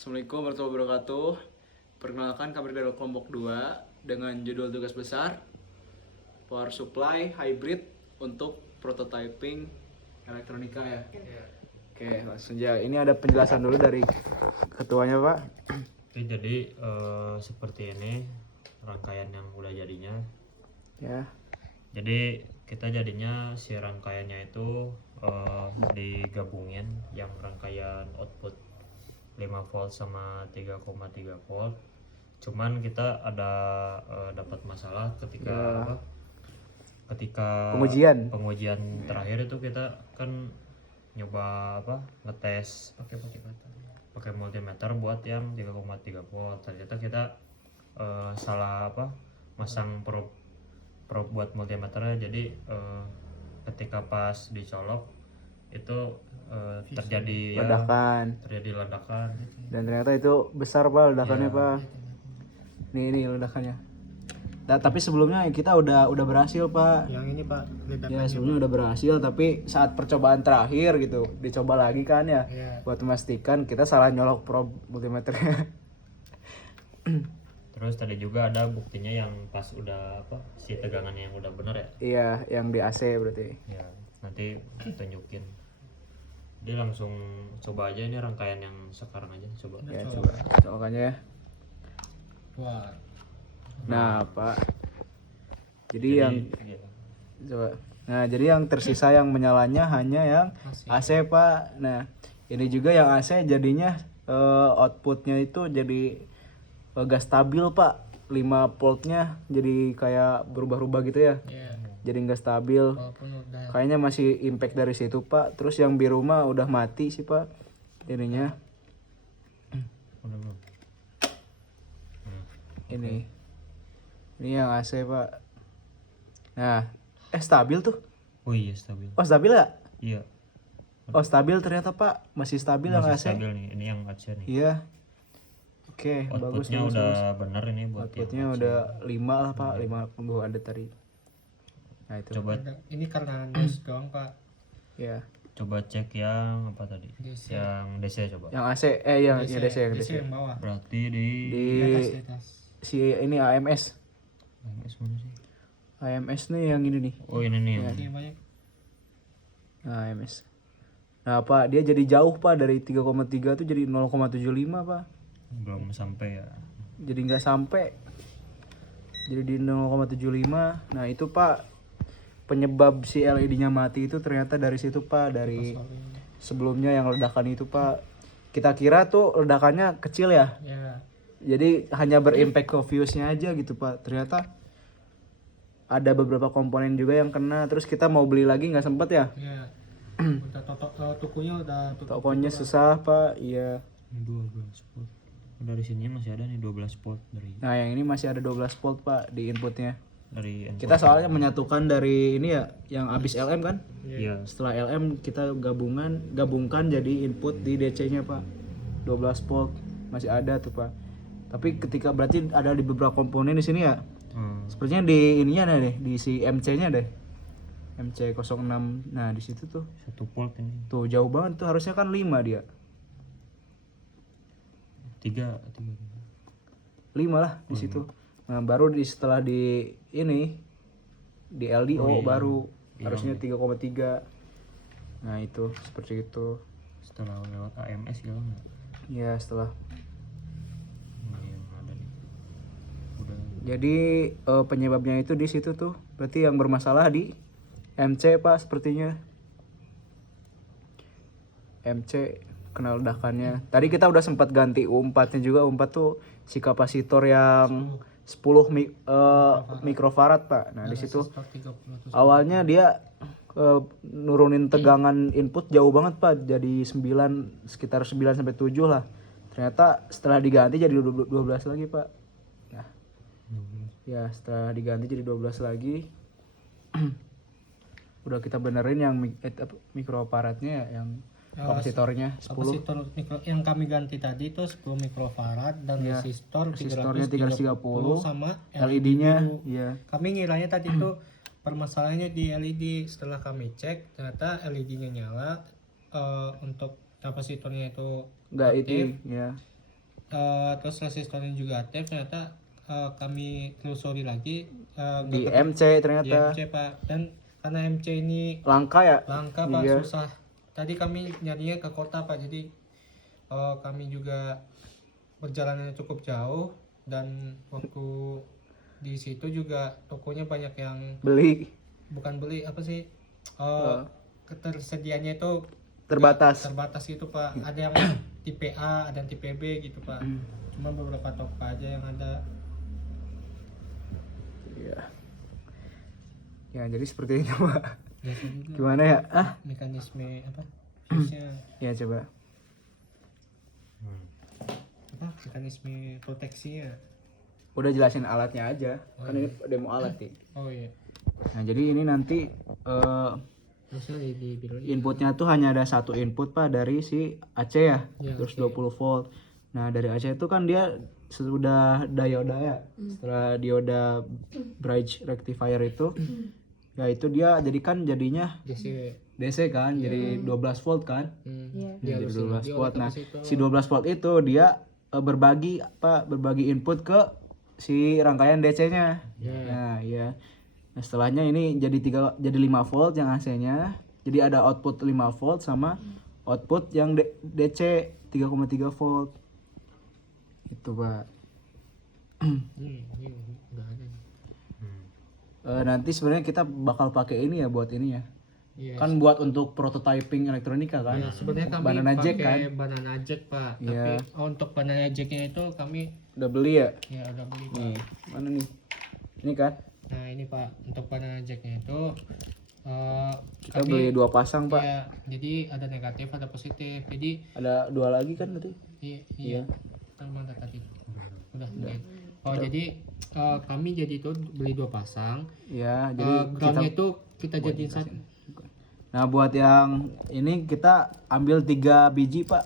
Assalamualaikum warahmatullahi wabarakatuh. Perkenalkan kami dari kelompok 2 dengan judul tugas besar Power Supply Hybrid untuk prototyping elektronika ya. Oke, langsung aja. Ini ada penjelasan dulu dari ketuanya, Pak. Oke, jadi seperti ini rangkaian yang udah jadinya. Ya. Jadi kita jadinya si rangkaiannya itu digabungin yang rangkaian output 5 volt sama 3,3 volt. Cuman kita ada dapat masalah ketika Ya. ketika Pengujian. terakhir itu kita kan nyoba ngetes pakai multimeter buat yang 3,3 volt. Ternyata kita salah masang probe buat multimeternya. Jadi ketika pas dicolok itu terjadi Ledakan. ledakan. Dan ternyata itu besar, Pak, ledakannya, Ya. Pak. Ini ledakannya. Nah, tapi sebelumnya kita udah berhasil, Pak. Yang ini Pak, Ya, ledakannya sebelumnya Pak. udah berhasil, tapi saat percobaan terakhir gitu dicoba lagi kan ya, Iya. buat memastikan kita salah nyolok probe multimeternya. Terus tadi juga ada buktinya yang pas udah si tegangannya yang udah bener ya. Iya, yang di AC berarti. Ya, nanti tunjukin. Dia langsung coba aja ini rangkaian yang sekarang aja coba. Ya, coba colokannya ya. Wah, Nah, Pak. Jadi yang iya. coba. Nah, jadi yang tersisa yang menyalanya hanya yang AC, Pak. Nah, ini juga yang AC jadinya outputnya itu jadi gak stabil, Pak. 5 voltnya jadi kayak berubah-ubah gitu ya. iya. Jadi nggak stabil. Walaupun udah Kayaknya masih impact dari situ, Pak. Terus yang biru mah udah mati sih, Pak. Ininya. Udah belum? Ini. Ini yang AC, Pak. Nah, stabil tuh. Oh iya, stabil. Oh, stabil ya? Iya, Oh, stabil ternyata, Pak. Masih stabil yang masih AC. stabil nih. Ini yang AC nih. Iya. Oke, bagus, Outputnya bagus, udah bagus. bener ini buat Outputnya yang AC. udah 5 lah, Pak. 5 pembawa ada tadi. Nah, itu. Coba ini karena noise doang Pak. Ya. coba cek yang apa tadi? DC. Yang DC coba. Yang AC yang DC yang DC DC. yang bawah. Berarti di Di Di atas. si ini AMS. AMS mana sih? AMS nih yang ini nih. Oh, ini nih. Ini banyak. Nah, AMS. Nah, Pak, dia jadi jauh, Pak, dari 3,3 tuh jadi 0,75, Pak. Belum sampai ya. Jadi nggak sampai. Jadi di 0,75. Nah, itu, Pak, penyebab si LED-nya mati itu ternyata dari situ, Pak, dari sebelumnya yang ledakan itu, Pak. Kita kira tuh ledakannya kecil ya. Ya. Jadi hanya berimpact ke fuse-nya aja gitu, Pak. Ternyata ada beberapa komponen juga yang kena. Terus kita mau beli lagi nggak sempet ya. Ya. Udah tokonya udah tutup. Tokonya susah, Pak. Iya. 12 volt. Dari sini masih ada nih 12 volt dari Nah, yang ini masih ada 12 volt, Pak, di inputnya. input. Kita soalnya menyatukan dari ini ya, yang habis LM kan. Iya. Setelah LM kita gabungkan jadi input di DC-nya, Pak. 12 volt masih ada tuh, Pak. Tapi ketika berarti ada di beberapa komponen di sini ya. Sepertinya di ininya ada deh, di si MC-nya deh. MC06. Nah, di situ tuh. 1 volt ini. Tuh jauh banget tuh, harusnya kan 5 dia. 3. 5 lah di situ. Nah, baru setelah di ini di LDO baru harusnya 3,3. Nah, itu seperti itu. Setelah lewat AMS gitu nggak? Ya, setelah. Ini yang ada nih. Udah. Jadi penyebabnya itu di situ tuh. Berarti yang bermasalah di MC, Pak, sepertinya. MC kena ledakannya. Tadi kita udah sempat ganti U4-nya juga. U4 tuh si kapasitor yang 10 mikrofarad, Pak. Nah, di situ awalnya dia nurunin tegangan input jauh banget, Pak. Jadi sekitar 9 sampai 7 lah. Ternyata setelah diganti jadi 12 lagi, Pak. Nah. Ya, setelah diganti jadi 12 lagi. Udah kita benerin yang mikrofaradnya ya, yang kapasitornya 10. Kapasitor yang kami ganti tadi itu 10 mikrofarad dan Resistornya 330 330 sama LED-nya. biru. Iya. Kami ngiranya tadi itu permasalahannya di LED. Setelah kami cek ternyata LED-nya nyala, untuk kapasitornya itu Enggak aktif. itu ya. terus resistornya juga aktif, ternyata kami telusuri lagi Di nggak MC di ternyata MC Pak, dan karena MC ini langka ya. langka Pak, Iya. susah. Tadi kami nyarinya ke kota Pak, jadi kami juga perjalanannya cukup jauh, dan waktu di situ juga tokonya banyak yang Beli bukan beli apa sih, Eh. ketersediaannya itu terbatas. terbatas gitu Pak. Ada yang tipe A, ada yang tipe B gitu Pak. Cuma beberapa toko aja yang ada. Iya. Ya jadi seperti itu Pak. Biasa juga Gimana ya? mekanisme apa fuse-nya, Ya coba. apa mekanisme proteksinya. Udah jelasin alatnya aja. Kan ini demo alat nih. Oh iya. Nah jadi ini nanti Terusnya di biru inputnya tuh hanya ada satu input Pak dari si AC ya, Ya, terus AC. 20 volt. Nah dari AC itu kan dia sudah dioda ya, setelah dioda bridge rectifier itu, ya itu dia jadinya DC. DC kan, jadi 12 volt kan. Iya. Jadi 12 Dia volt. Nah kapasitor. si 12 volt itu dia berbagi input ke si rangkaian DC-nya. Nah iya. Nah, setelahnya ini jadi 5 volt yang AC-nya. Jadi ada output 5 volt sama output yang DC 3,3 volt. Itu, Pak. Ini udah ada. Nanti sebenarnya kita bakal pakai ini ya buat ini ya. Iya. Kan buat untuk prototyping elektronika kan. Ya, sebenarnya kami Banana jack kan. pakai banana jack Pak. Iya. Tapi untuk banana jacknya itu kami Udah beli ya? ya udah beli Pak. Nih, mana nih? Ini kan. Nah ini Pak, untuk banana jacknya itu Kita beli 2 pasang, Pak. ya, jadi ada negatif ada positif. Jadi Ada 2 lagi kan tadi? iya. Terima tadi. Udah. Oh jadi kami jadi itu beli 2 pasang. Ya, jadi Groundnya itu kita jadiin satu. Nah, buat yang ini kita ambil 3 biji, Pak.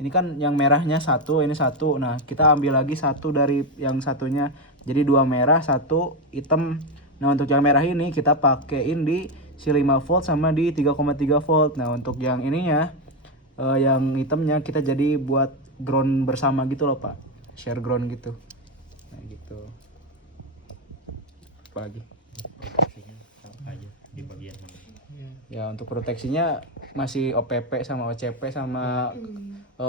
Ini kan yang merahnya 1, ini 1. Nah, kita ambil lagi 1 dari yang satunya. Jadi 2 merah, 1 hitam. Nah, untuk yang merah ini kita pakein di si 5 volt sama di 3,3 volt. Nah, untuk yang ininya yang hitamnya kita jadi buat ground bersama gitu loh, Pak. Share ground gitu. Nah, gitu. Apa lagi? Proteksinya apa aja di bagian mana? Ya untuk proteksinya masih OPP sama OCP sama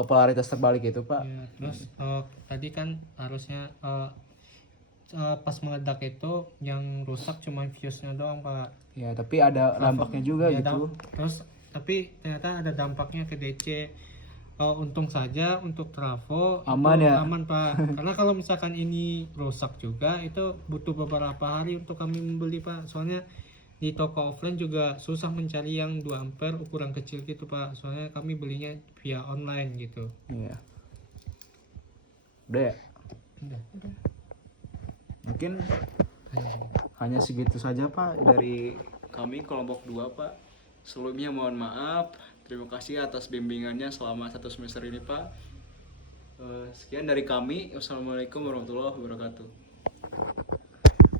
polaritas terbalik itu Pak. Ya, terus tadi kan harusnya pas meledak itu yang rusak cuma fuse-nya doang Pak. Ya tapi ada dampaknya juga Ya, gitu. terus tapi ternyata ada dampaknya ke DC. Untung saja untuk trafo Aman itu ya? aman Pak. Karena kalau misalkan ini rusak juga itu butuh beberapa hari untuk kami membeli Pak. Soalnya di toko offline juga susah mencari yang 2 ampere ukuran kecil gitu Pak. Soalnya kami belinya via online gitu. Iya. Udah ya? Udah. Mungkin hanya segitu saja Pak dari kami kelompok 2 Pak. Sebelumnya mohon maaf. Terima kasih atas bimbingannya selama 1 semester ini Pak. Sekian dari kami. Wassalamualaikum warahmatullahi wabarakatuh.